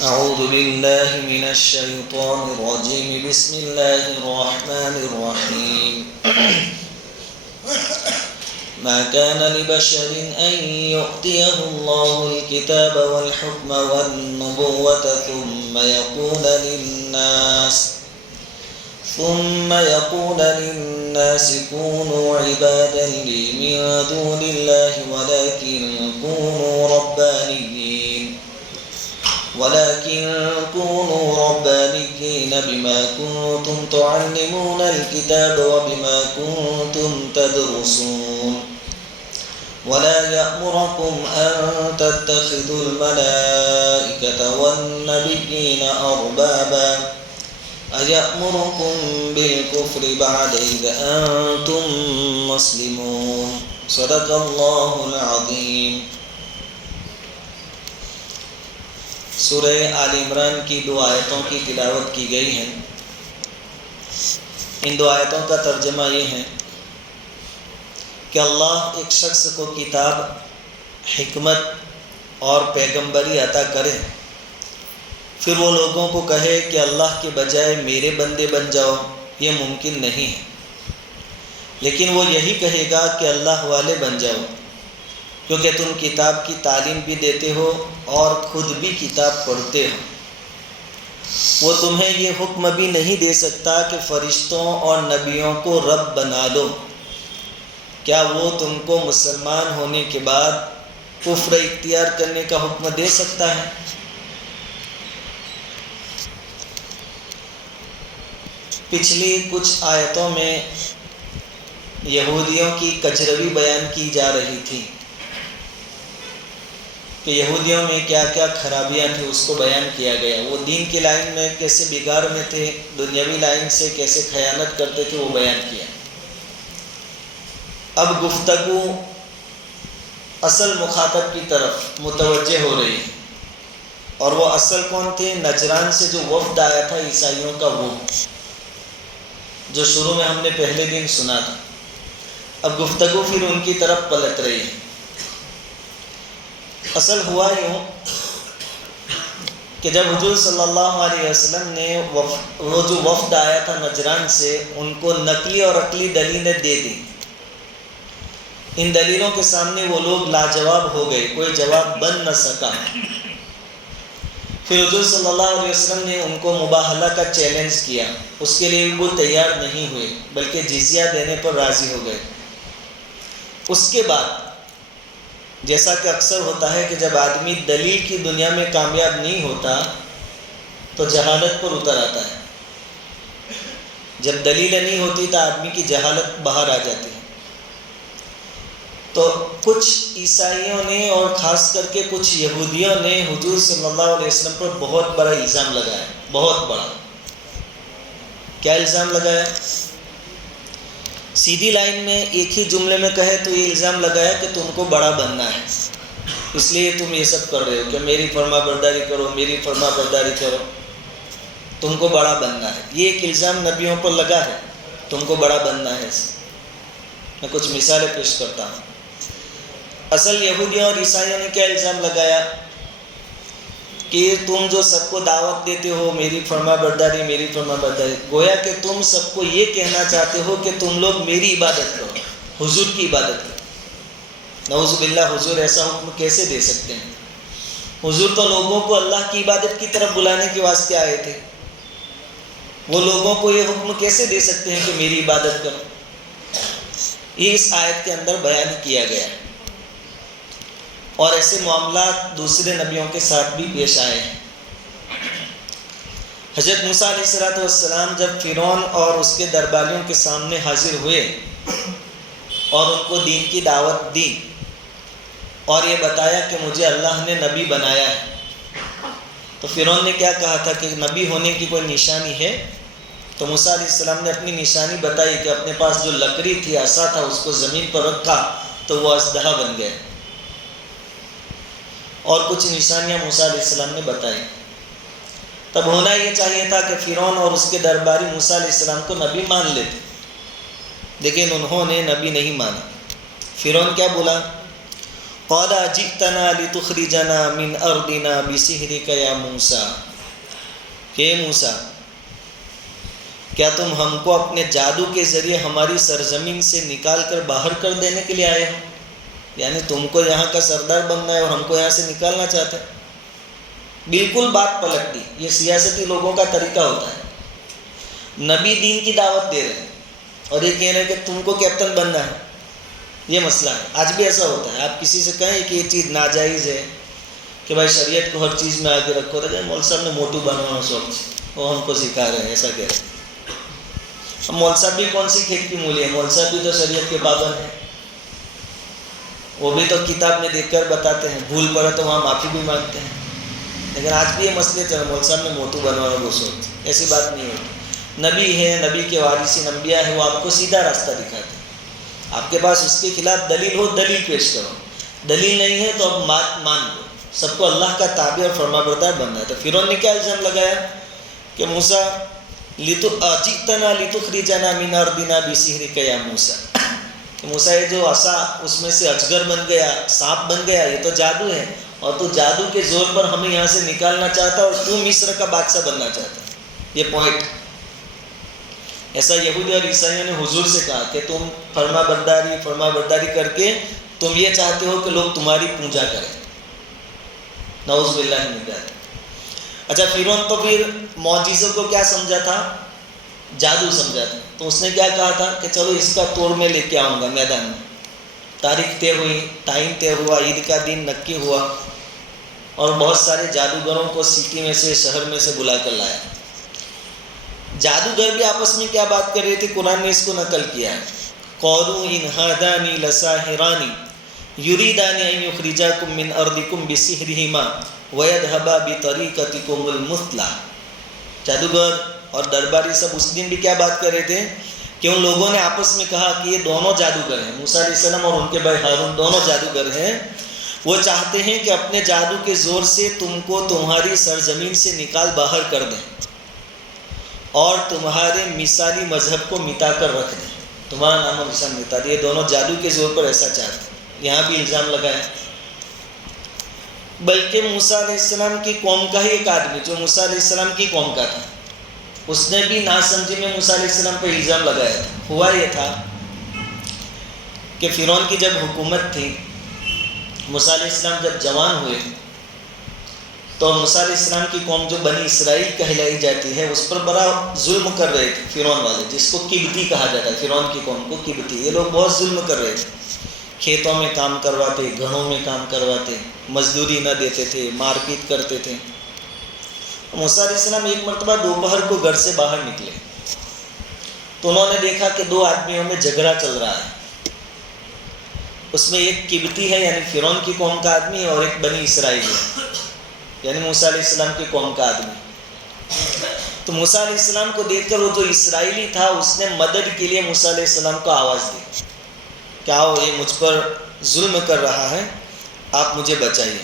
أعوذ بالله من الشيطان الرجيم. بسم الله الرحمن الرحيم. ما كان لبشر أن يؤتيه الله الكتاب والحكم والنبوة ثم يقول للناس كونوا عبادا لي من دون الله ولكن كونوا ربانيين بما كنتم تعلمون الكتاب وبما كنتم تدرسون ولا يأمركم أن تتخذوا الملائكة والنبيين أربابا أيأمركم بالكفر بعد إذ أنتم مسلمون. صدق الله العظيم. سورہ آل عمران کی 2 آیتوں کی تلاوت کی گئی ہے. ان 2 آیتوں کا ترجمہ یہ ہے کہ اللہ ایک شخص کو کتاب، حکمت اور پیغمبری عطا کرے، پھر وہ لوگوں کو کہے کہ اللہ کے بجائے میرے بندے بن جاؤ. یہ ممکن نہیں ہے، لیکن وہ یہی کہے گا کہ اللہ والے بن جاؤ، کیونکہ تم کتاب کی تعلیم بھی دیتے ہو اور خود بھی کتاب پڑھتے ہو. وہ تمہیں یہ حکم بھی نہیں دے سکتا کہ فرشتوں اور نبیوں کو رب بنا لو. کیا وہ تم کو مسلمان ہونے کے بعد کفر اختیار کرنے کا حکم دے سکتا ہے؟ پچھلی کچھ آیتوں میں یہودیوں کی کجروی بیان کی جا رہی تھی کہ یہودیوں میں کیا کیا خرابیاں تھیں، اس کو بیان کیا گیا. وہ دین کی لائن میں کیسے بگاڑ میں تھے، دنیاوی لائن سے کیسے خیانت کرتے تھے، وہ بیان کیا. اب گفتگو اصل مخاطب کی طرف متوجہ ہو رہی ہے، اور وہ اصل کون تھے؟ نجران سے جو وفد آیا تھا عیسائیوں کا، وہ جو شروع میں ہم نے پہلے دن سنا تھا. اب گفتگو پھر ان کی طرف پلٹ رہی ہے. اصل ہوا یوں کہ جب حضور صلی اللہ علیہ وسلم نے وہ جو وفد آیا تھا نجران سے، ان کو نقلی اور عقلی دلیلیں دے دی. ان دلیلوں کے سامنے وہ لوگ لاجواب ہو گئے، کوئی جواب بن نہ سکا. پھر حضور صلی اللہ علیہ وسلم نے ان کو مباہلہ کا چیلنج کیا. اس کے لیے وہ تیار نہیں ہوئے، بلکہ جزیہ دینے پر راضی ہو گئے. اس کے بعد جیسا کہ اکثر ہوتا ہے کہ جب آدمی دلیل کی دنیا میں کامیاب نہیں ہوتا تو جہالت پر اتر آتا ہے. جب دلیلیں نہیں ہوتی تو آدمی کی جہالت باہر آ جاتی ہے. تو کچھ عیسائیوں نے اور خاص کر کے کچھ یہودیوں نے حضور صلی اللہ علیہ وسلم پر بہت بڑا الزام لگایا. بہت بڑا. کیا الزام لگایا؟ سیدھی لائن میں ایک ہی جملے میں کہے تو یہ الزام لگایا کہ تم کو بڑا بننا ہے، اس لیے تم یہ سب کر رہے ہو کہ میری فرما برداری کرو، میری فرما برداری کرو، تم کو بڑا بننا ہے. یہ ایک الزام نبیوں پر لگا ہے، تم کو بڑا بننا ہے. میں کچھ مثالیں پیش کرتا ہوں. اصل یہودیوں اور عیسائیوں نے کیا الزام لگایا کہ تم جو سب کو دعوت دیتے ہو میری فرما برداری، میری فرما برداری، گویا کہ تم سب کو یہ کہنا چاہتے ہو کہ تم لوگ میری عبادت کرو، حضور کی عبادت کرو. نعوذ باللہ، حضور ایسا حکم کیسے دے سکتے ہیں؟ حضور تو لوگوں کو اللہ کی عبادت کی طرف بلانے کے واسطے آئے تھے. وہ لوگوں کو یہ حکم کیسے دے سکتے ہیں کہ میری عبادت کرو؟ یہ اس آیت کے اندر بیان کیا گیا ہے. اور ایسے معاملات دوسرے نبیوں کے ساتھ بھی پیش آئے ہیں. حضرت موسیٰ علیہ السلام جب فرعون اور اس کے درباریوں کے سامنے حاضر ہوئے اور ان کو دین کی دعوت دی اور یہ بتایا کہ مجھے اللہ نے نبی بنایا ہے، تو فرعون نے کیا کہا تھا کہ نبی ہونے کی کوئی نشانی ہے؟ تو موسیٰ علیہ السلام نے اپنی نشانی بتائی کہ اپنے پاس جو لکڑی تھی، عصا تھا، اس کو زمین پر رکھا تو وہ اژدہا بن گئے. اور کچھ نشانیاں موسیٰ علیہ السلام نے بتائی. تب ہونا یہ چاہیے تھا کہ فرعون اور اس کے درباری موسیٰ علیہ السلام کو نبی مان لیتے، لیکن انہوں نے نبی نہیں مانا. فرعون کیا بولا؟ قال اجئتنا لتخرجنا من ارضنا بسحرك یا موسیٰ، کہ موسیٰ کیا تم ہم کو اپنے جادو کے ذریعے ہماری سرزمین سے نکال کر باہر کر دینے کے لیے آئے ہو؟ یعنی تم کو یہاں کا سردار بننا ہے اور ہم کو یہاں سے نکالنا چاہتے ہیں۔ بالکل بات پلٹ دی۔ یہ سیاستی لوگوں کا طریقہ ہوتا ہے، نبی دین کی دعوت دے رہے ہیں اور یہ کہہ رہے ہیں کہ تم کو کیپٹن بننا ہے۔ یہ مسئلہ ہے، آج بھی ایسا ہوتا ہے۔ آپ کسی سے کہیں کہ یہ چیز ناجائز ہے کہ بھائی شریعت کو ہر چیز میں آگے رکھو، تو مول صاحب نے موٹو بنوانا اس وقت وہ ہم کو سکھا رہے ہیں، ایسا کہہ رہے ہیں۔ مول صاحب بھی کون سی کھیت کی مولی ہے؟ مول صاحب بھی تو شریعت کے پابند ہیں، وہ بھی تو کتاب میں دیکھ کر بتاتے ہیں، بھول پڑے تو وہاں معافی بھی مانگتے ہیں۔ لیکن آج بھی یہ مسئلے چل، مول صاحب نے موٹو بنوانا وہ سوچ، ایسی بات نہیں ہوتی۔ نبی ہے، نبی کے وارثین انبیاء ہیں، وہ آپ کو سیدھا راستہ دکھاتے ہیں۔ آپ کے پاس اس کے خلاف دلیل ہو، دلیل پیش کرو، دلیل نہیں ہے تو اب مان لو۔ سب کو اللہ کا تابع اور فرما بردار بننا ہے۔ تو فرعون نے کیا الزام لگایا کہ موسیٰ اجئتنا لتخرجنا من ارضنا بسحرک یا موسیٰ، کہ موسیٰ یہ جو عصا اس میں سے اجگر بن گیا، سانپ بن گیا، یہ تو جادو ہے، اور تو جادو کے زور پر ہمیں یہاں سے نکالنا چاہتا اور تو مصر کا بادشاہ بننا چاہتا۔ یہ پوائنٹ ایسا یہودی اور عیسائیوں نے حضور سے کہا کہ تم فرما برداری کر کے تم یہ چاہتے ہو کہ لوگ تمہاری پوجا کریں، نعوذ باللہ من ذالک۔ اچھا، فرعون تو پھر معجزوں کو کیا سمجھا تھا؟ جادو سمجھا تھا۔ تو اس نے کیا کہا تھا کہ چلو اس کا توڑ میں لے کے آؤں گا میدان میں۔ تاریخ طے ہوئی، ٹائم طے ہوا، عید کا دن نکی ہوا، اور بہت سارے جادوگروں کو سٹی میں سے، شہر میں سے بلا کر لایا۔ جادوگر بھی آپس میں کیا بات کر رہے تھے؟ قرآن نے اس کو نقل کیا ہے۔ قالوا ان هذان لساحران يريدان ان يخرجاكم من ارضكم بسحرهما ويذهبا بطريقتكم المثلى۔ جادوگر اور درباری سب اس دن بھی کیا بات کر رہے تھے کہ ان لوگوں نے آپس میں کہا کہ یہ دونوں جادوگر ہیں، موسیٰ علیہ السلام اور ان کے بھائی ہارون دونوں جادوگر ہیں، وہ چاہتے ہیں کہ اپنے جادو کے زور سے تم کو تمہاری سرزمین سے نکال باہر کر دیں اور تمہارے مثالی مذہب کو مٹا کر رکھ دیں، تمہارا نام و نشان مٹا دیں۔ یہ دونوں جادو کے زور پر ایسا چاہتے ہیں۔ یہاں بھی الزام لگایا، بلکہ موسیٰ علیہ السلام کی قوم کا ہی ایک آدمی جو موسیٰ علیہ السلام کی قوم کا تھا، اس نے بھی ناسمجھی میں موسیٰ علیہ السلام پہ الزام لگایا تھا۔ ہوا یہ تھا کہ فرعون کی جب حکومت تھی، موسیٰ علیہ السلام جب جوان ہوئے تو موسیٰ علیہ السلام کی قوم جو بنی اسرائیل کہلائی جاتی ہے اس پر بڑا ظلم کر رہے تھے فرعون والے، جس کو قبطی کہا جاتا ہے۔ فرعون کی قوم کو قبطی، یہ لوگ بہت ظلم کر رہے تھے، کھیتوں میں کام کرواتے، گھروں میں کام کرواتے، مزدوری نہ دیتے تھے، مار پیٹ کرتے تھے۔ موسیٰ علیہ السلام ایک مرتبہ دوپہر کو گھر سے باہر نکلے تو انہوں نے دیکھا کہ دو آدمیوں میں جھگڑا چل رہا ہے۔ اس میں ایک قبطی ہے یعنی فرعون کی قوم کا آدمی، اور ایک بنی اسرائیل ہے یعنی موسیٰ علیہ السلام کی قوم کا آدمی۔ تو موسیٰ علیہ السلام کو دیکھ کر وہ جو اسرائیلی تھا اس نے مدد کے لیے موسیٰ علیہ السلام کو آواز دی کہ آؤ، یہ مجھ پر ظلم کر رہا ہے، آپ مجھے بچائیے۔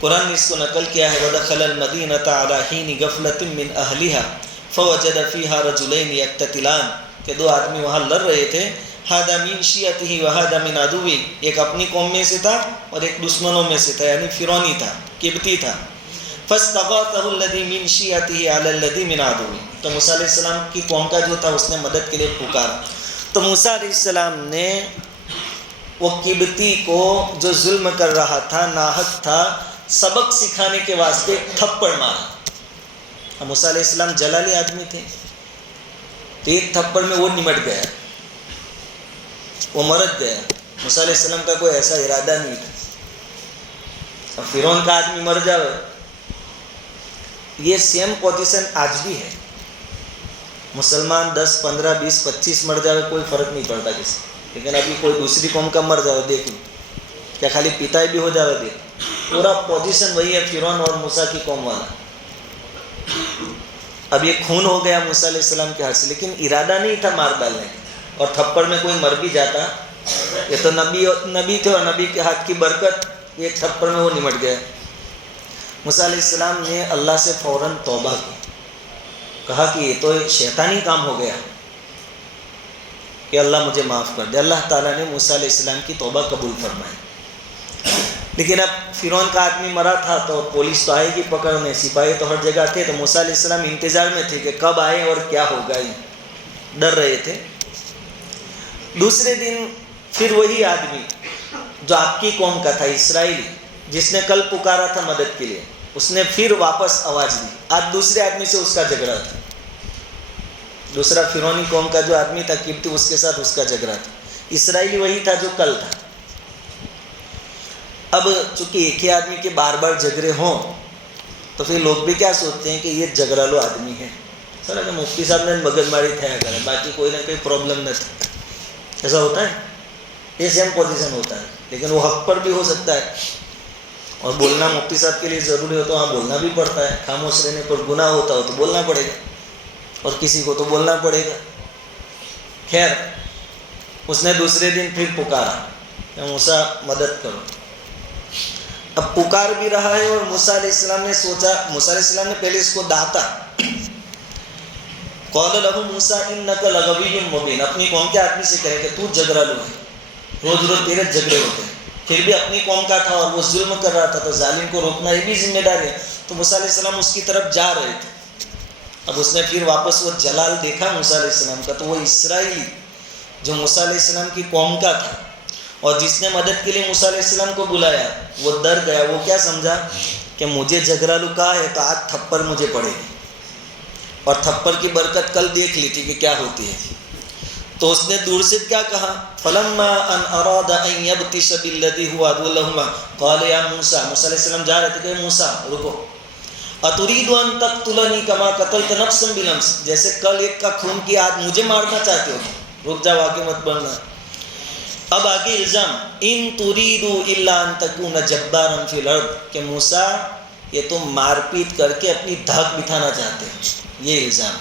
قرآن نے اس کو نقل کیا ہے، وَدَخَلَ الْمَدِينَةَ عَلَىٰ حِينِ غَفْلَةٍ مِّنْ أَهْلِهَا فَوَجَدَ فِيهَا رَجُلَيْنِ يَقْتَتِلَانِ، کہ دو آدمی وہاں لڑ رہے تھے، هَذَا مِنْ شِيَّتِهِ وَهَذَا مِنْ عَدُوِّهِ، ایک اپنی قوم میں سے تھا اور ایک دشمنوں میں سے تھا، یعنی فرعونی تھا، قبطی تھا۔ فَاسْتَغَاثَهُ الَّذِي مِنْ شِيَّتِهِ عَلَى الَّذِي مِنْ عَدُوِّهِ، تو موسیٰ علیہ السلام کی قوم کا جو تھا اس نے مدد کے لیے پکارا۔ تو موسیٰ علیہ السلام نے وہ قبطی کو جو ظلم کر رہا تھا، ناحق تھا، سبق سکھانے کے واسطے تھپڑ مارا۔ موسیٰ علیہ السلام جلالی آدمی تھے، تو ایک تھپڑ میں وہ نمٹ گیا، وہ مرد گیا۔ موسیٰ علیہ السلام کا کوئی ایسا ارادہ نہیں تھا۔ اب فرعون کا آدمی مر جائے، یہ سیم پوزیشن آج بھی ہے۔ مسلمان 10 15 20 25 مر جائے کوئی فرق نہیں پڑتا کسی، لیکن ابھی کوئی دوسری قوم کا مر جائے دیکھ لو، کیا خالی پتائی بھی ہو جائے دیکھ، پورا پوزیشن وہی ہے فرعون اور موسیٰ کی قوم والا۔ اب یہ خون ہو گیا موسیٰ علیہ السلام کے ہاتھ سے، لیکن ارادہ نہیں تھا مار ڈالنے کا، اور تھپڑ میں کوئی مر بھی جاتا، یہ تو نبی تھے اور نبی کے ہاتھ کی برکت، ایک تھپڑ میں وہ نمٹ گیا۔ موسیٰ علیہ السلام نے اللہ سے فوراً توبہ کی، کہا کہ یہ تو ایک شیطانی کام ہو گیا کہ اللہ مجھے معاف کر دے۔ اللہ تعالیٰ نے موسیٰ علیہ السلام کی توبہ قبول فرمائی۔ لیکن اب فرعون کا آدمی مرا تھا تو پولیس تو آئے گی پکڑنے، سپاہی تو ہر جگہ تھے، تو موسیٰ علیہ السلام انتظار میں تھے کہ کب آئے اور کیا ہوگا، ڈر رہے تھے۔ دوسرے دن پھر وہی آدمی جو آپ کی قوم کا تھا، اسرائیلی، جس نے کل پکارا تھا مدد کے لیے، اس نے پھر واپس آواز دی۔ آج دوسرے آدمی سے اس کا جھگڑا تھا، دوسرا فرعونی قوم کا جو آدمی تھا قبطی، اس کے ساتھ اس کا جھگڑا تھا۔ اسرائیلی وہی تھا جو کل تھا۔ اب چونکہ ایک ہی آدمی کے بار بار جھگڑے ہوں تو پھر لوگ بھی کیا سوچتے ہیں کہ یہ جھگڑالو آدمی ہے، سر اگر مفتی صاحب نے مگز ماری تھیا کرے، باقی کوئی نہ کوئی پرابلم نہ تھا، ایسا ہوتا ہے، یہ سیم پوزیشن ہوتا ہے۔ لیکن وہ حق پر بھی ہو سکتا ہے، اور بولنا مفتی صاحب کے لیے ضروری ہو تو وہاں بولنا بھی پڑتا ہے، خاموش رہنے پر گناہ ہوتا ہو تو بولنا پڑے گا، اور کسی کو تو بولنا پڑے گا۔ خیر، اس نے دوسرے دن پھر پکارا کہ موسیٰ مدد کرو۔ اب پکار بھی رہا ہے، اور موسیٰ علیہ السلام نے سوچا، موسیٰ علیہ السلام نے پہلے اس کو ڈانٹا، قال له موسیٰ انک لغوی مبین، اپنی قوم کے آدمی سے کہے کہ تو جھگڑالو ہے، روز روز تیرے جھگڑے ہوتے ہیں، پھر بھی اپنی قوم کا تھا اور وہ ظلم کر رہا تھا، تو ظالم کو روکنا یہ بھی ذمہ داری ہے۔ تو موسیٰ علیہ السلام اس کی طرف جا رہے تھے، اب اس نے پھر واپس وہ جلال دیکھا موسیٰ علیہ السلام کا، تو وہ اسرائیلی جو موسیٰ علیہ السلام کی قوم کا تھا اور جس نے مدد کے لیے موسیٰ علیہ السلام کو بلایا، وہ ڈر گیا۔ وہ کیا سمجھا کہ مجھے جھگڑالو کہا ہے تو آج تھپڑ مجھے پڑے گی، اور تھپڑ کی برکت کل دیکھ لی تھی کہ کیا ہوتی ہے۔ تو اس نے دور سے کیا کہا، فَلَمَّا أَنْ أَرَادَ أَنْ يَبْطِشَ بِالَّذِي هُوَ عَدُوٌّ لَهُمَا قَالَ يَا مُوسَىٰ، موسیٰ علیہ السلام جا رہے تھے کہ موسیٰ رکو، أَتُرِيدُ أَن تَقْتُلَنِي كَمَا قَتَلْتَ نَفْسًا بِنَفْسٍ، جیسے کل ایک کا خون کیا آج مجھے مارنا چاہتے ہو، رک جاؤ آگے مت بڑھنا۔ اب آگے الزام، ان تُرِيدُ إِلَّا أَن تَكُونَ جَبَّارًا فِي الْأَرْضِ، کہ موسیٰ یہ تم مار پیٹ کر کے اپنی دھاک بٹھانا چاہتے ہو، یہ الزام۔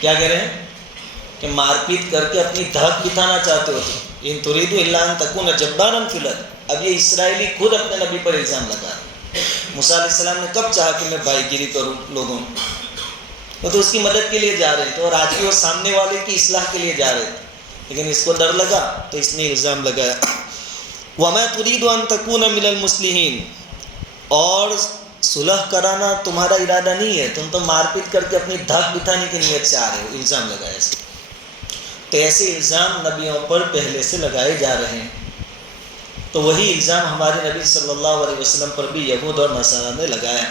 کیا کہہ رہے ہیں کہ مار پیٹ کر کے اپنی دھاک بٹھانا چاہتے ہو تم، ان تريد الا ان تكون جبارا في الارض۔ اب یہ اسرائیلی خود اپنے نبی پر الزام لگا رہے۔ موسیٰ علیہ السلام نے کب چاہا کہ میں بھائی گیری کروں لوگوں میں، وہ تو اس کی مدد کے لیے جا رہے تھے، اور آج بھی وہ سامنے والے کی اصلاح کے لیے جا رہے تھے، لیکن اس کو ڈر لگا تو اس نے الزام لگایا۔ وما تريد ان تكون من المصلحين، اور صلح کرانا تمہارا ارادہ نہیں ہے، تم تو مار پیٹ کر کے اپنی دھاک بٹھانے کی نیت سے آ رہے ہو، الزام لگایا اس نے۔ تو ایسے الزام نبیوں پر پہلے سے لگائے جا رہے ہیں، تو وہی الزام ہمارے نبی صلی اللہ علیہ وسلم پر بھی یہود اور نصارہ نے لگایا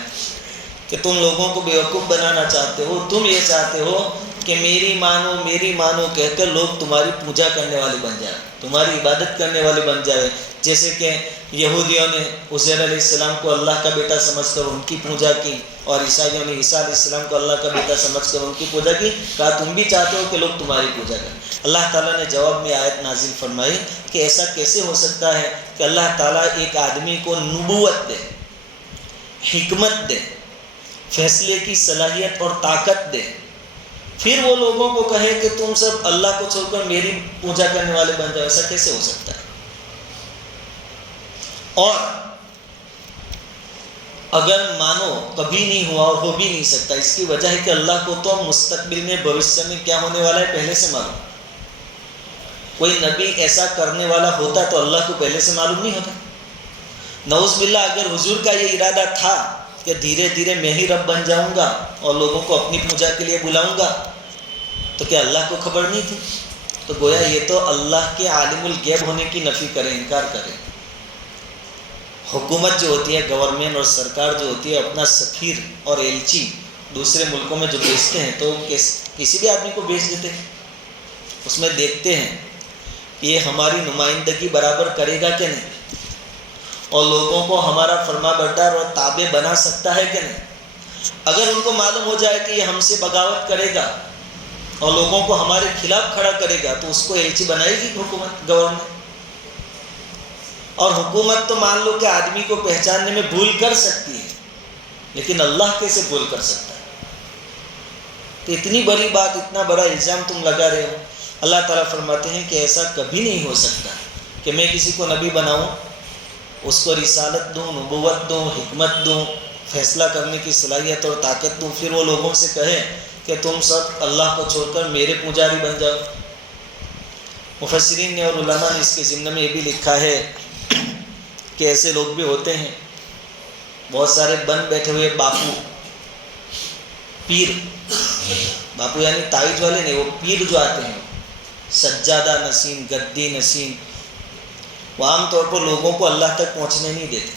کہ تم لوگوں کو بیوقوف بنانا چاہتے ہو، تم یہ چاہتے ہو کہ میری مانو کہہ کر لوگ تمہاری پوجا کرنے والے بن جائیں، تمہاری عبادت کرنے والے بن جائیں، جیسے کہ یہودیوں نے عزیر علیہ السلام کو اللہ کا بیٹا سمجھ کر ان کی پوجا کی، اور عیسائیوں نے عیسیٰ علیہ السلام کو اللہ کا بیٹا سمجھ کر ان کی پوجا کی۔ کہا تم بھی چاہتے ہو کہ لوگ تمہاری پوجا کریں۔ اللہ تعالیٰ نے جواب میں آیت نازل فرمائی کہ ایسا کیسے ہو سکتا ہے کہ اللہ تعالیٰ ایک آدمی کو نبوت دے، حکمت دے، فیصلے کی صلاحیت اور طاقت دے، پھر وہ لوگوں کو کہے کہ تم سب اللہ کو چھوڑ کر میری پوجا کرنے والے بن جاؤ، ایسا کیسے ہو سکتا ہے؟ اور اگر مانو کبھی نہیں ہوا اور ہو بھی نہیں سکتا، اس کی وجہ ہے کہ اللہ کو تو مستقبل میں بھوشیہ میں کیا ہونے والا ہے پہلے سے معلوم۔ کوئی نبی ایسا کرنے والا ہوتا تو اللہ کو پہلے سے معلوم نہیں ہوتا؟ نعوذ باللہ، اگر حضور کا یہ ارادہ تھا کہ دھیرے دھیرے میں ہی رب بن جاؤں گا اور لوگوں کو اپنی پوجا کے لیے بلاؤں گا، تو کیا اللہ کو خبر نہیں تھی؟ تو گویا یہ تو اللہ کے عالم الغیب ہونے کی نفی کرے، انکار کرے۔ حکومت جو ہوتی ہے، گورنمنٹ اور سرکار جو ہوتی ہے، اپنا سفیر اور ایلچی دوسرے ملکوں میں جو بھیجتے ہیں تو کسی بھی آدمی کو بھیج دیتے ہیں، اس میں دیکھتے ہیں کہ یہ ہماری نمائندگی برابر کرے گا کہ نہیں، اور لوگوں کو ہمارا فرما بردار اور تابع بنا سکتا ہے کہ نہیں۔ اگر ان کو معلوم ہو جائے کہ یہ ہم سے بغاوت کرے گا اور لوگوں کو ہمارے خلاف کھڑا کرے گا، تو اس کو ایلچی بنائے گی حکومت، گورنمنٹ۔ اور حکومت تو مان لو کہ آدمی کو پہچاننے میں بھول کر سکتی ہے، لیکن اللہ کیسے بھول کر سکتا ہے؟ تو اتنی بڑی بات، اتنا بڑا الزام تم لگا رہے ہو۔ اللہ تعالیٰ فرماتے ہیں کہ ایسا کبھی نہیں ہو سکتا کہ میں کسی کو نبی بناؤں، اس کو رسالت دوں، نبوت دوں، حکمت دوں، فیصلہ کرنے کی صلاحیت اور طاقت دوں، پھر وہ لوگوں سے کہے کہ تم سب اللہ کو چھوڑ کر میرے پجاری بن جاؤ۔ مفسرین نے اور علماء نے اس کے ضمن میں یہ بھی لکھا ہے کہ ایسے لوگ بھی ہوتے ہیں، بہت سارے بن بیٹھے ہوئے باپو، پیر، باپو یعنی تائج والے نہیں، وہ پیر جو آتے ہیں، سجادہ نشین، گدی نشین، وہ عام طور پر لوگوں کو اللہ تک پہنچنے نہیں دیتے،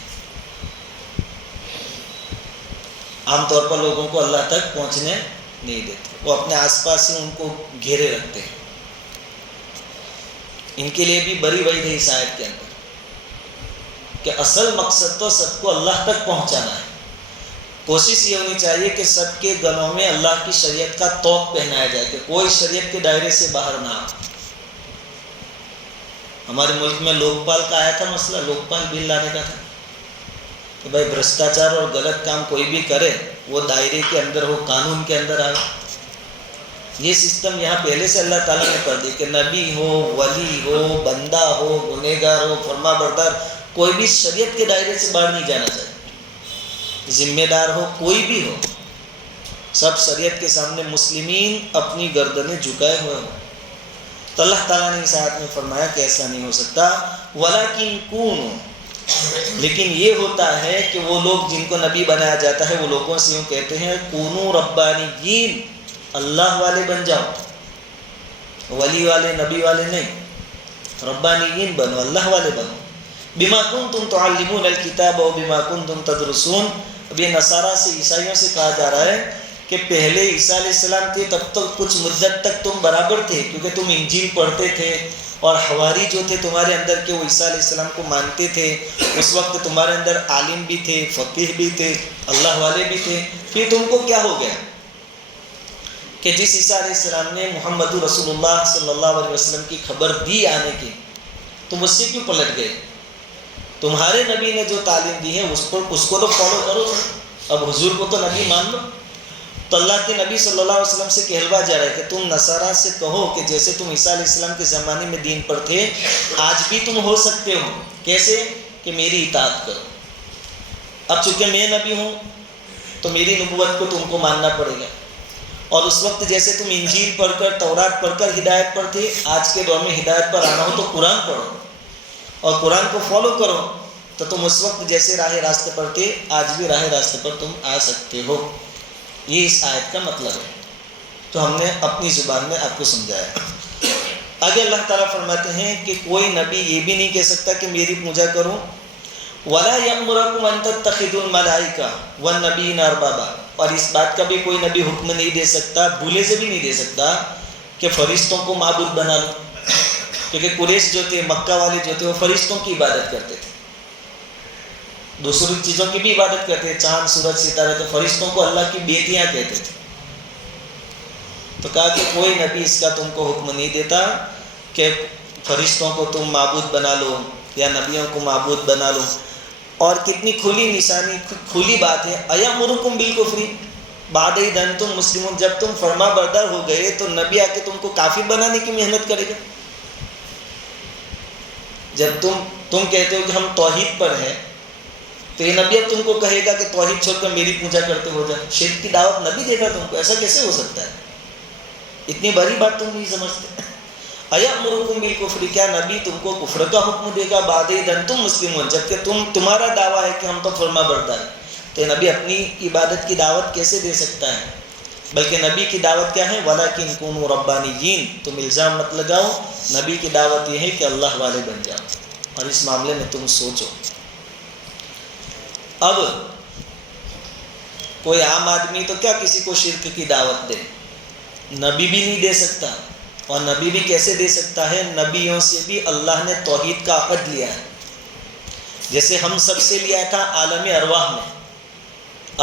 عام طور پر لوگوں کو اللہ تک پہنچنے نہیں دیتے، وہ اپنے آس پاس سے ان کو گھیرے رکھتے ہیں۔ ان کے لیے بھی بڑی وعید ہے اس آیت کے اندر کہ اصل مقصد تو سب کو اللہ تک پہنچانا ہے، کوشش یہ ہونی چاہیے کہ سب کے گلوں میں اللہ کی شریعت کا طوق پہنایا جائے کہ کوئی شریعت کے دائرے سے باہر نہ آئے۔ ہمارے ملک میں لوک پال کا آیا تھا مسئلہ، لوک پال بل لانے کا تھا کہ بھائی بھرشٹاچار اور غلط کام کوئی بھی کرے وہ دائرے کے اندر ہو، قانون کے اندر آئے۔ یہ سسٹم یہاں پہلے سے اللہ تعالیٰ نے کر دی کہ نبی ہو، ولی ہو، بندہ ہو، گنہگار ہو، فرما بردار، کوئی بھی شریعت کے دائرے سے باہر نہیں جانا چاہیے، ذمہ دار ہو کوئی بھی ہو، سب شریعت کے سامنے مسلمین اپنی گردنیں جھکائے ہوئے ہوں۔ تو اللہ تعالیٰ نے اس آیت میں فرمایا کہ ایسا نہیں ہو سکتا، وَلَكِن كُونُوا، لیکن یہ ہوتا ہے کہ وہ لوگ جن کو نبی بنایا جاتا ہے وہ لوگوں سے یوں کہتے ہیں کونوا ربانیین، اللہ والے بن جاؤ، ولی والے نبی والے نہیں، ربانیین بنو، اللہ والے بنو، بما کنتم تعلمون الکتاب و بما کنتم تدرسون۔ اب یہ نصارہ سے، عیسائیوں سے کہا جا رہا ہے کہ پہلے عیسیٰ علیہ السلام تھے تب تک کچھ مدت تک تم برابر تھے کیونکہ تم انجیل پڑھتے تھے، اور حواری جو تھے تمہارے اندر کے وہ عیسیٰ علیہ السلام کو مانتے تھے، اس وقت تمہارے اندر عالم بھی تھے، فقیہ بھی تھے، اللہ والے بھی تھے، پھر تم کو کیا ہو گیا کہ جس عیسیٰ علیہ السلام نے محمد رسول اللہ صلی اللہ علیہ وسلم کی خبر دی آنے کی، تم اس سے کیوں پلٹ گئے؟ تمہارے نبی نے جو تعلیم دی ہے اس کو تو فالو کرو، اب حضور کو تو نبی مان لو۔ تو اللہ کے نبی صلی اللہ علیہ وسلم سے کہلوا جا رہا ہے کہ تم نصارہ سے کہو کہ جیسے تم عیسیٰ علیہ السلام کے زمانے میں دین پر تھے آج بھی تم ہو سکتے ہو، کیسے؟ کہ میری اطاعت کرو۔ اب چونکہ میں نبی ہوں تو میری نبوت کو تم کو ماننا پڑے گا، اور اس وقت جیسے تم انجیل پڑھ کر، تورات پڑھ کر ہدایت پر تھے، آج کے دور میں ہدایت پر آنا ہو تو قرآن پڑھو اور قرآن کو فالو کرو، تو تم اس وقت جیسے راہ راستے پر تھے آج بھی راہ راستے پر تم آ سکتے ہو۔ یہ اس آیت کا مطلب ہے، تو ہم نے اپنی زبان میں آپ کو سمجھایا۔ آگے اللہ تعالیٰ فرماتے ہیں کہ کوئی نبی یہ بھی نہیں کہہ سکتا کہ میری پوجا کرو، وَلَا يَأْمُرَكُمْ أَن تَتَّخِذُوا الْمَلَائِكَةَ وَالنَّبِيِّينَ أَرْبَابًا، اور اس بات کا بھی کوئی نبی حکم نہیں دے سکتا، بھولے سے بھی نہیں دے سکتا کہ فرشتوں کو معبود بنا لو، کیونکہ قریش جو تھے، مکہ والے جو تھے، وہ فرشتوں کی عبادت کرتے تھے، دوسری چیزوں کی بھی عبادت کرتے تھے، چاند سورج ستارے، تو فرشتوں کو اللہ کی بیٹیاں کہتے تھے۔ تو کہا کہ کوئی نبی اس کا تم کو حکم نہیں دیتا کہ فرشتوں کو تم معبود بنا لو یا نبیوں کو معبود بنا لو۔ اور کتنی کھلی نشانی، کھلی بات ہے، ایامرکم بالکفر بعد اذ انتم مسلمون، جب تم فرما بردار ہو گئے تو نبی آ کے تم کو کافر بنانے کی محنت کرے گا؟ جب تم کہتے ہو کہ ہم توحید پر ہیں تو یہ نبی اب تم کو کہے گا کہ توحید چھوڑ کر میری پوجا کرتے ہو جائے، شرک کی دعوت نبی دے گا تم کو؟ ایسا کیسے ہو سکتا ہے؟ اتنی بڑی بات تم نہیں سمجھتے۔ ایامرکم بالکفر، کیا نبی تم کو کفر کا حکم دے گا بعد اذ انتم مسلمون، جبکہ تمہارا دعویٰ ہے کہ ہم تو فرما بردار ہیں؟ تو نبی اپنی عبادت کی دعوت کیسے دے سکتا ہے؟ بلکہ نبی کی دعوت کیا ہے؟ وَلَكِن كُونُوا رَبَّانِيِّينَ، تم الزام مت لگاؤ، نبی کی دعوت یہ ہے کہ اللہ والے بن جاؤ، اور اس معاملے میں تم سوچو۔ اب کوئی عام آدمی تو کیا کسی کو شرک کی دعوت دے؟ نبی بھی نہیں دے سکتا، اور نبی بھی کیسے دے سکتا ہے؟ نبیوں سے بھی اللہ نے توحید کا عہد لیا ہے، جیسے ہم سب سے لیا تھا عالم ارواح میں،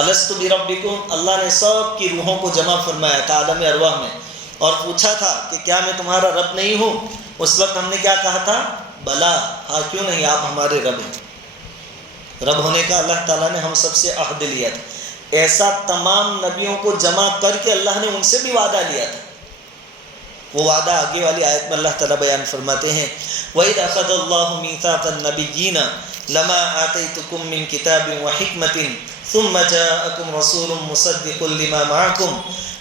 الست بربکم، اللہ نے سب کی روحوں کو جمع فرمایا تھا عالم ارواح میں، اور پوچھا تھا کہ کیا میں تمہارا رب نہیں ہوں؟ اس وقت ہم نے کیا کہا تھا؟ بلا، ہاں کیوں نہیں، آپ ہمارے رب ہیں۔ رب ہونے کا اللہ تعالیٰ نے ہم سب سے عہد لیا تھا، ایسا تمام نبیوں کو جمع کر کے اللہ نے ان سے بھی وعدہ لیا تھا۔ وہ وعدہ آگے والی آیت میں اللہ تعالیٰ بیان فرماتے ہیں، وَإِذْ أَخَذَ اللَّهُ مِيثَاقَ النَّبِيِّينَ لَمَا آتَيْتُكُم مِّن كِتَابٍ وَحِكْمَةٍ ثُمَّ جَاءَكُمْ رَسُولٌ مُّصَدِّقٌ لِّمَا مَعَكُمْ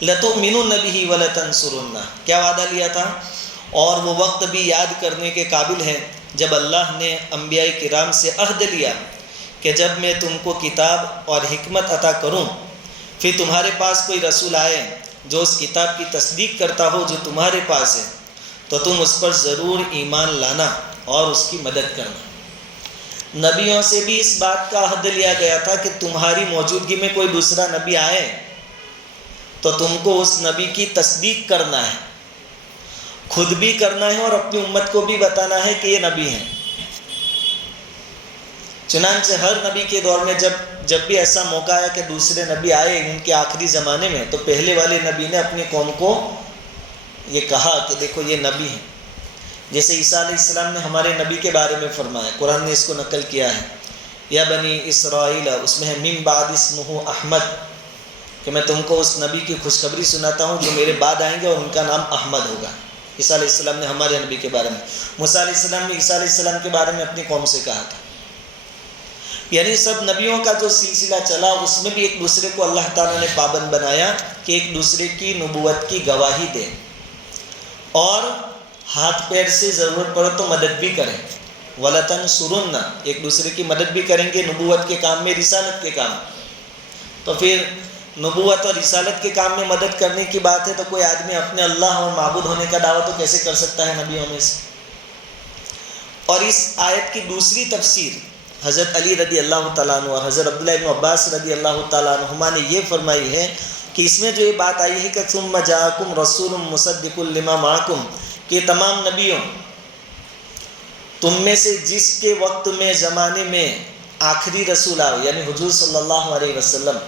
لَتُؤْمِنُنَّ بِهِ وَلَتَنصُرُنَّهُ، کیا وعدہ لیا تھا؟ اور وہ وقت بھی یاد کرنے کے قابل ہے جب اللہ نے انبیاء کرام سے عہد لیا کہ جب میں تم کو کتاب اور حکمت عطا کروں پھر تمہارے پاس کوئی رسول آئے جو اس کتاب کی تصدیق کرتا ہو جو تمہارے پاس ہے تو تم اس پر ضرور ایمان لانا اور اس کی مدد کرنا۔ نبیوں سے بھی اس بات کا عہد لیا گیا تھا کہ تمہاری موجودگی میں کوئی دوسرا نبی آئے تو تم کو اس نبی کی تصدیق کرنا ہے، خود بھی کرنا ہے اور اپنی امت کو بھی بتانا ہے کہ یہ نبی ہیں۔ چنانچہ ہر نبی کے دور میں جب بھی ایسا موقع آیا کہ دوسرے نبی آئے ان کے آخری زمانے میں تو پہلے والے نبی نے اپنی قوم کو یہ کہا کہ دیکھو یہ نبی ہیں۔ جیسے عیسیٰ علیہ السلام نے ہمارے نبی کے بارے میں فرمایا، قرآن نے اس کو نقل کیا ہے، یا بنی اسرائیل، اس میں ہے من بعد اسمہ احمد، کہ میں تم کو اس نبی کی خوشخبری سناتا ہوں جو میرے بعد آئیں گے اور ان کا نام احمد ہوگا۔ عیسیٰ علیہ السلام نے ہمارے نبی کے بارے میں، موسیٰ علیہ السلام نے عیسیٰ علیہ السلام کے بارے میں اپنی قوم سے کہا تھا۔ یعنی سب نبیوں کا جو سلسلہ چلا اس میں بھی ایک دوسرے کو اللہ تعالیٰ نے پابند بنایا کہ ایک دوسرے کی نبوت کی گواہی دیں اور ہاتھ پیر سے ضرورت پڑے تو مدد بھی کریں۔ وَلَتَنْصُرُنَّ، ایک دوسرے کی مدد بھی کریں گے نبوت کے کام میں، رسالت کے کام۔ تو پھر نبوت اور رسالت کے کام میں مدد کرنے کی بات ہے تو کوئی آدمی اپنے اللہ اور معبود ہونے کا دعویٰ تو کیسے کر سکتا ہے نبیوں میں سے؟ اور اس آیت کی دوسری تفسیر حضرت علی رضی اللہ تعالیٰ عنہ اور حضرت عبداللہ ابن عباس رضی اللہ تعالیٰ عنہما نے یہ فرمائی ہے کہ اس میں جو یہ بات آئی ہے کہ ثم جاءکم رسول مصدق لما معکم، کہ تمام نبیوں تم میں سے جس کے وقت میں زمانے میں آخری رسول آئے یعنی حضور صلی اللہ علیہ وسلم،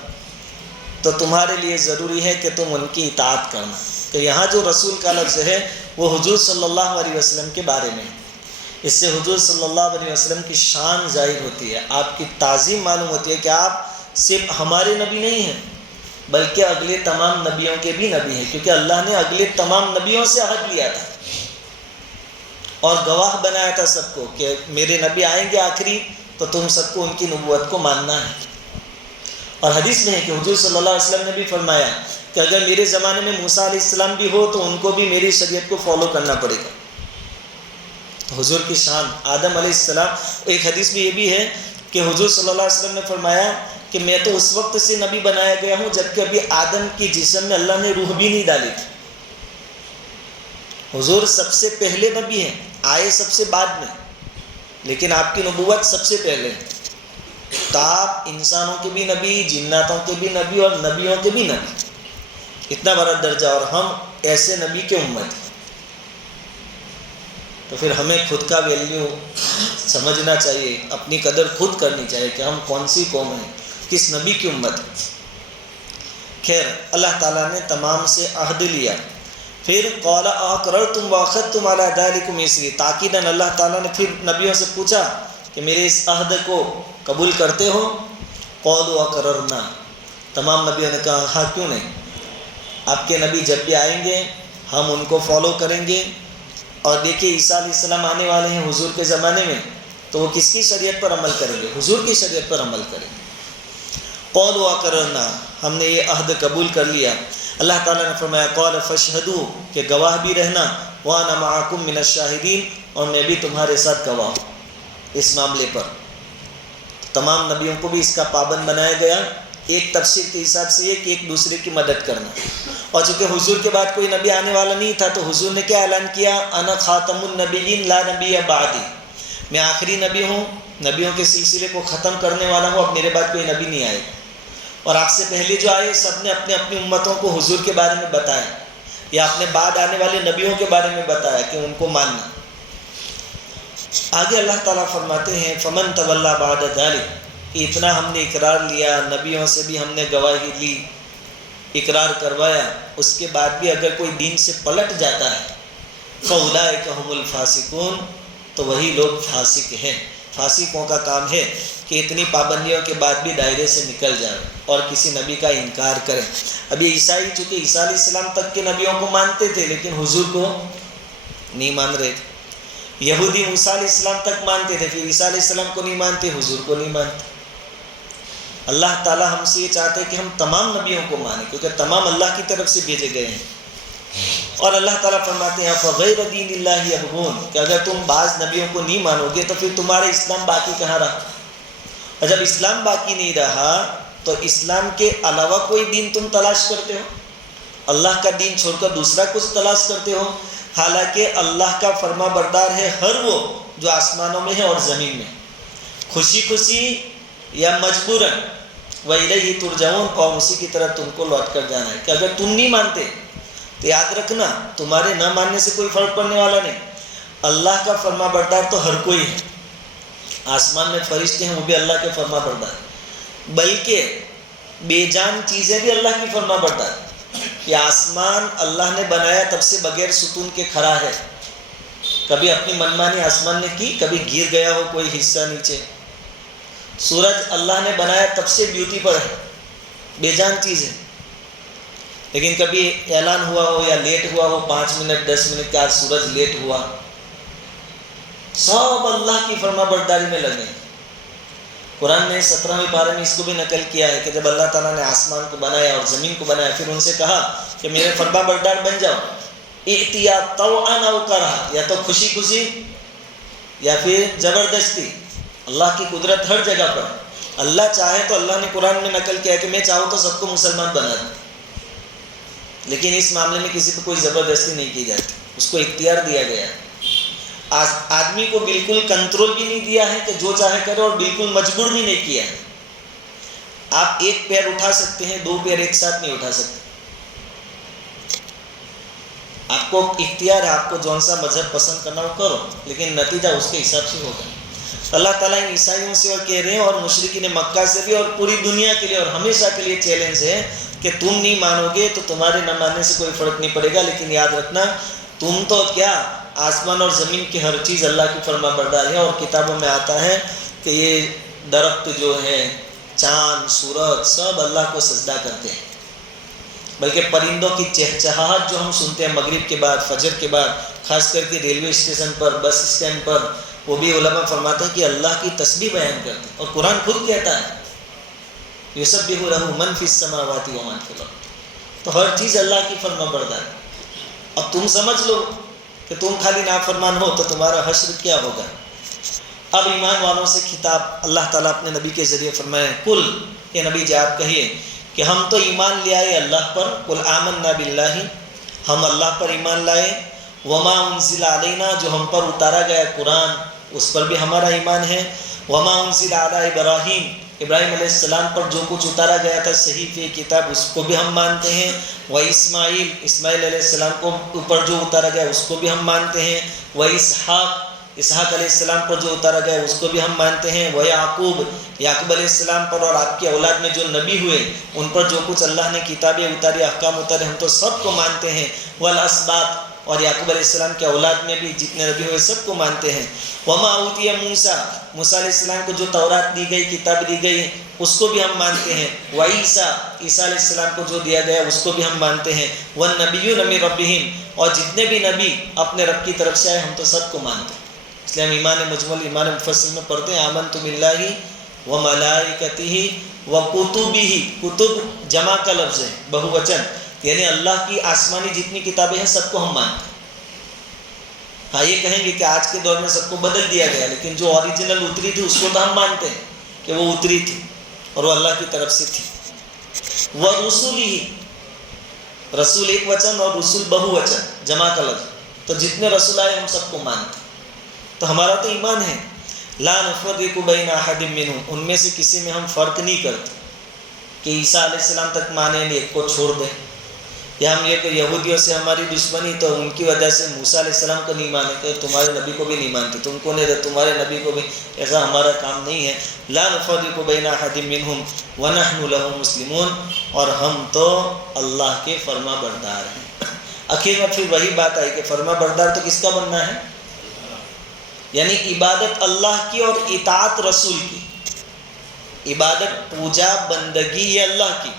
تو تمہارے لیے ضروری ہے کہ تم ان کی اطاعت کرنا۔ تو یہاں جو رسول کا لفظ ہے وہ حضور صلی اللہ علیہ وسلم کے بارے میں، اس سے حضور صلی اللہ علیہ وسلم کی شان ظاہر ہوتی ہے، آپ کی تعظیم معلوم ہوتی ہے کہ آپ صرف ہمارے نبی نہیں ہیں بلکہ اگلے تمام نبیوں کے بھی نبی ہیں، کیونکہ اللہ نے اگلے تمام نبیوں سے عہد لیا تھا اور گواہ بنایا تھا سب کو کہ میرے نبی آئیں گے آخری تو تم سب کو ان کی نبوت کو ماننا ہے۔ اور حدیث میں ہے کہ حضور صلی اللہ علیہ وسلم نے بھی فرمایا کہ اگر میرے زمانے میں موسیٰ علیہ السلام بھی ہو تو ان کو بھی میری شریعت کو فالو کرنا پڑے گا۔ حضور کی شان، آدم علیہ السلام، ایک حدیث میں یہ بھی ہے کہ حضور صلی اللہ علیہ وسلم نے فرمایا کہ میں تو اس وقت سے نبی بنایا گیا ہوں جبکہ ابھی آدم کی جسم میں اللہ نے روح بھی نہیں ڈالی تھی۔ حضور سب سے پہلے نبی ہیں، آئے سب سے بعد میں، لیکن آپ کی نبوت سب سے پہلے ہے۔ تو آپ انسانوں کے بھی نبی، جناتوں کے بھی نبی اور نبیوں کے بھی نبی، اتنا بڑا درجہ، اور ہم ایسے نبی کے امت ہیں۔ تو پھر ہمیں خود کا ویلیو سمجھنا چاہیے، اپنی قدر خود کرنی چاہیے کہ ہم کون سی قوم ہیں، کس نبی کی امت ہے۔ خیر، اللہ تعالیٰ نے تمام سے عہد لیا۔ پھر قال اقررتم واخذتم علی ذلکم اصری، تاکیداً اللہ تعالیٰ نے پھر نبیوں سے پوچھا کہ میرے اس عہد کو قبول کرتے ہو؟ قالوا اقررنا، تمام نبیوں نے کہا ہاں کیوں نہیں، آپ کے نبی جب بھی آئیں گے ہم ان کو فالو کریں گے۔ اور دیکھیے عیسیٰ علیہ السلام آنے والے ہیں حضور کے زمانے میں، تو وہ کس کی شریعت پر عمل کریں گے؟ حضور کی شریعت پر عمل کریں گے۔ قالوا اقررنا، ہم نے یہ عہد قبول کر لیا۔ اللہ تعالیٰ نے فرمایا قال فاشہدوا، کہ گواہ بھی رہنا، وانا معکم من الشاہدین، اور میں بھی تمہارے ساتھ گواہ ہوں اس معاملے پر۔ تمام نبیوں کو بھی اس کا پابند بنایا گیا، ایک تفسیر کے حساب سے یہ کہ ایک دوسرے کی مدد کرنا۔ اور چونکہ حضور کے بعد کوئی نبی آنے والا نہیں تھا تو حضور نے کیا اعلان کیا؟ انا خاتم النبیین لا نبی بعدی، میں آخری نبی ہوں، نبیوں کے سلسلے کو ختم کرنے والا ہوں، اب میرے بعد کوئی نبی نہیں آئے۔ اور آپ سے پہلے جو آئے سب نے اپنے اپنی امتوں کو حضور کے بارے میں بتایا، یا اپنے بعد آنے والے نبیوں کے بارے میں بتایا کہ ان کو ماننا۔ آگے اللہ تعالیٰ فرماتے ہیں فمن تولی بعد ذلک، اتنا ہم نے اقرار لیا، نبیوں سے بھی ہم نے گواہی لی، اقرار کروایا، اس کے بعد بھی اگر کوئی دین سے پلٹ جاتا ہے فاولئک ھم الفاسقون، تو وہی لوگ فاسق ہیں۔ فاسقوں کا کام ہے کہ اتنی پابندیوں کے بعد بھی دائرے سے نکل جائیں اور کسی نبی کا انکار کریں۔ اب یہ عیسائی چونکہ عیسیٰ علیہ السلام تک کے نبیوں کو مانتے تھے لیکن حضور کو نہیں مان رہے تھے، یہودی موسیٰ علیہ السلام تک مانتے تھے، پھر عیسیٰ علیہ السلام کو نہیں مانتے، حضور کو نہیں مانتے۔ اللہ تعالیٰ ہم سے یہ چاہتے ہیں کہ ہم تمام نبیوں کو مانیں کیونکہ تمام اللہ کی طرف سے بھیجے گئے ہیں۔ اور اللہ تعالیٰ فرماتے ہیں فغیر دین اللہ یبغون، کہ اگر تم بعض نبیوں کو نہیں مانو گے تو پھر تمہارا اسلام باقی کہاں رہا؟ اور جب اسلام باقی نہیں رہا تو اسلام کے علاوہ کوئی دین تم تلاش کرتے ہو، اللہ کا دین چھوڑ کر دوسرا کچھ تلاش کرتے ہو، حالانکہ اللہ کا فرما بردار ہے ہر وہ جو آسمانوں میں ہے اور زمین میں، خوشی خوشی یا مجبوراً وَإِلَيْهِ تُرْجَعُونَ، اور اسی کی طرف تم کو لوٹ کر جانا ہے۔ کہ اگر تم نہیں مانتے تو یاد رکھنا تمہارے نہ ماننے سے کوئی فرق پڑنے والا نہیں، اللہ کا فرما بردار تو ہر کوئی ہے، آسمان میں فرشتے ہیں وہ بھی اللہ کے فرما بردار، بلکہ بے جان چیزیں بھی اللہ کی فرما بردار۔ یہ آسمان اللہ نے بنایا تب سے بغیر ستون کے کھڑا ہے، کبھی اپنی منمانی آسمان نے کی، کبھی گر گیا ہو کوئی حصہ نیچے۔ سورج اللہ نے بنایا تب سے ڈیوٹی پر ہے، بے جان چیز ہے، لیکن کبھی اعلان ہوا ہو یا لیٹ ہوا ہو 5 منٹ 10 منٹ کے، آج سورج لیٹ ہوا، سب اللہ کی فرما برداری میں لگے۔ قرآن نے 17ویں پارے میں اس کو بھی نقل کیا ہے کہ جب اللہ تعالیٰ نے آسمان کو بنایا اور زمین کو بنایا، پھر ان سے کہا کہ میرے فرما بردار بن جاؤ، ائتیا طوعا او کرہا، یا تو خوشی خوشی یا پھر زبردستی۔ اللہ کی قدرت ہر جگہ پر ہے، اللہ چاہے تو اللہ نے قرآن میں نقل کیا ہے کہ میں چاہوں تو سب کو مسلمان بنا دوں، لیکن اس معاملے میں کسی پہ کوئی زبردستی نہیں کی جاتی، اس کو اختیار دیا گیا ہے۔ آدمی کو بالکل کنٹرول بھی نہیں دیا ہے کہ جو چاہے کرے، اور بالکل مجبور بھی نہیں کیا ہے۔ آپ ایک پیر اٹھا سکتے ہیں، 2 پیر ایک ساتھ نہیں اٹھا سکتے، آپ کو اختیار ہے، آپ کو جون سا مذہب پسند کرنا وہ کرو، لیکن نتیجہ اس کے حساب سے ہوگا۔ اللہ تعالیٰ ان عیسائیوں سے اور کہہ رہے ہیں، اور مشرکین مکہ سے بھی، اور پوری دنیا کے لیے اور ہمیشہ کے لیے چیلنج ہے کہ تم نہیں مانو گے تو تمہارے نہ ماننے سے کوئی فرق نہیں پڑے گا، لیکن یاد رکھنا تم تو کیا، آسمان اور زمین کی ہر چیز اللہ کی فرما بردار ہے۔ اور کتابوں میں آتا ہے کہ یہ درخت جو ہے، چاند سورج، سب اللہ کو سجدہ کرتے ہیں، بلکہ پرندوں کی چہچہاہٹ جو ہم سنتے ہیں مغرب کے بعد فجر کے بعد، خاص کر کے ریلوے اسٹیشن پر بس اسٹینڈ پر، وہ بھی علماء فرماتے ہیں کہ اللہ کی تسبیح بیان کرتے ہیں، اور قرآن خود کہتا ہے یسبح لہ من فی السماوات و من فی الارض، تو ہر چیز اللہ کی فرما بردار ہے۔ اب تم سمجھ لو کہ تم خالی نافرمان ہو تو تمہارا حشر کیا ہوگا۔ اب ایمان والوں سے خطاب اللہ تعالیٰ اپنے نبی کے ذریعے فرمائے، کل، یہ نبی جی آپ کہیے کہ ہم تو ایمان لے آئے اللہ پر، قل آمنا باللہ، ہم اللہ پر ایمان لائے، وما انزل علینا، جو ہم پر اتارا گیا قرآن اس پر بھی ہمارا ایمان ہے، وما انزل علی ابراہیم، ابراہیم علیہ السلام پر جو کچھ اتارا گیا تھا صحیفے کتاب اس کو بھی ہم مانتے ہیں، واسماعیل، اسماعیل علیہ السلام کو اوپر جو اتارا گیا اس کو بھی ہم مانتے ہیں، واسحاق، اسحاق علیہ السلام پر جو اتارا گیا اس کو بھی ہم مانتے ہیں، ویعقوب، یعقوب علیہ السلام پر اور آپ کی اولاد میں جو نبی ہوئے ان پر جو کچھ اللہ نے کتابیں اتاری، احکام اتارے، ہم تو سب کو مانتے ہیں، والاسباط، اور یعقوب علیہ السلام کے اولاد میں بھی جتنے نبی ہوئے سب کو مانتے ہیں، وما اوتی موسیٰ، موسیٰ علیہ السلام کو جو تورات دی گئی، کتاب دی گئی اس کو بھی ہم مانتے ہیں، وعیسیٰ، عیسیٰ علیہ السلام کو جو دیا گیا اس کو بھی ہم مانتے ہیں، والنبیون من ربہم، اور جتنے بھی نبی اپنے رب کی طرف سے آئے ہم تو سب کو مانتے ہیں۔ اس لیے ہم ایمان مجمل، ایمان مفصل میں پڑھتے ہیں آمنت باللہ وملائکتہ وکتبہ، کتب جمع کا لفظ ہے، بہو وچن، یعنی اللہ کی آسمانی جتنی کتابیں ہیں سب کو ہم مانتے ہیں۔ ہاں یہ کہیں گے کہ آج کے دور میں سب کو بدل دیا گیا، لیکن جو اوریجنل اتری تھی اس کو تو ہم مانتے ہیں کہ وہ اتری تھی اور وہ اللہ کی طرف سے تھی۔ وَرُسُلِهِ، رسول ایک وچن اور رسول بہو وچن، جمع کا لفظ، تو جتنے رسول آئے ہم سب کو مانتے ہیں۔ تو ہمارا تو ایمان ہے، لا نفرق بین احد منہم، ان میں سے کسی میں ہم فرق نہیں کرتے کہ عیسیٰ علیہ السلام تک مانیں گے ایک کو چھوڑ دیں، یا ہم یہ کہ یہودیوں سے ہماری دشمنی تو ان کی وجہ سے موسیٰ علیہ السلام کو نہیں مانے کہ تمہارے نبی کو بھی نہیں مانتے، تم کو نہیں تمہارے نبی کو بھی، ایسا ہمارا کام نہیں ہے۔ لا نفرق بین احد منہم ونحن لہ مسلمون، اور ہم تو اللہ کے فرما بردار ہیں۔ آخر میں پھر وہی بات آئی کہ فرما بردار تو کس کا بننا ہے، یعنی عبادت اللہ کی اور اطاعت رسول کی، عبادت پوجا بندگی یہ اللہ کی،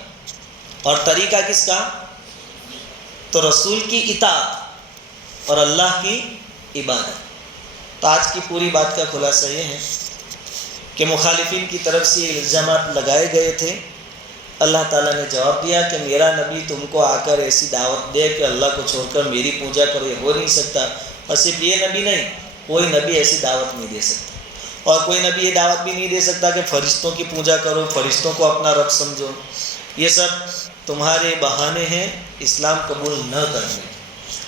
اور طریقہ کس کا، تو رسول کی اطاعت اور اللہ کی عبادت۔ تو آج کی پوری بات کا خلاصہ یہ ہے کہ مخالفین کی طرف سے الزامات لگائے گئے تھے اللہ تعالیٰ نے جواب دیا کہ میرا نبی تم کو آ کر ایسی دعوت دے کہ اللہ کو چھوڑ کر میری پوجا کرو، یہ ہو نہیں سکتا۔ اور صرف یہ نبی نہیں، کوئی نبی ایسی دعوت نہیں دے سکتا، اور کوئی نبی یہ دعوت بھی نہیں دے سکتا کہ فرشتوں کی پوجا کرو، فرشتوں کو اپنا رب سمجھو۔ یہ سب تمہارے بہانے ہیں اسلام قبول نہ کرنے کے۔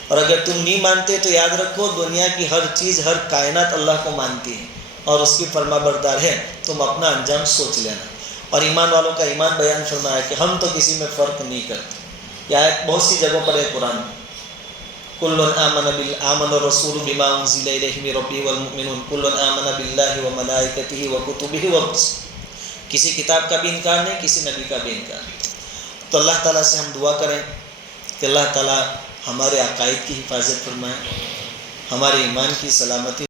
اور اگر تم نہیں مانتے تو یاد رکھو دنیا کی ہر چیز، ہر کائنات اللہ کو مانتی ہے اور اس کی فرما بردار ہے، تم اپنا انجام سوچ لینا۔ اور ایمان والوں کا ایمان بیان فرمایا کہ ہم تو کسی میں فرق نہیں کرتے۔ یہ آیت بہت سی جگہوں پر ہے قرآن میں۔ کل آمن الرسول بما انزل الیہ من ربہ والمؤمنون کل آمن باللہ وملائکتہ وکتبہ ورسلہ۔ کسی کتاب کا بھی انکار نہیں، کسی نبی کا بھی انکار نہیں۔ تو اللہ تعالیٰ سے ہم دعا کریں کہ اللہ تعالیٰ ہمارے عقائد کی حفاظت فرمائے، ہمارے ایمان کی سلامتی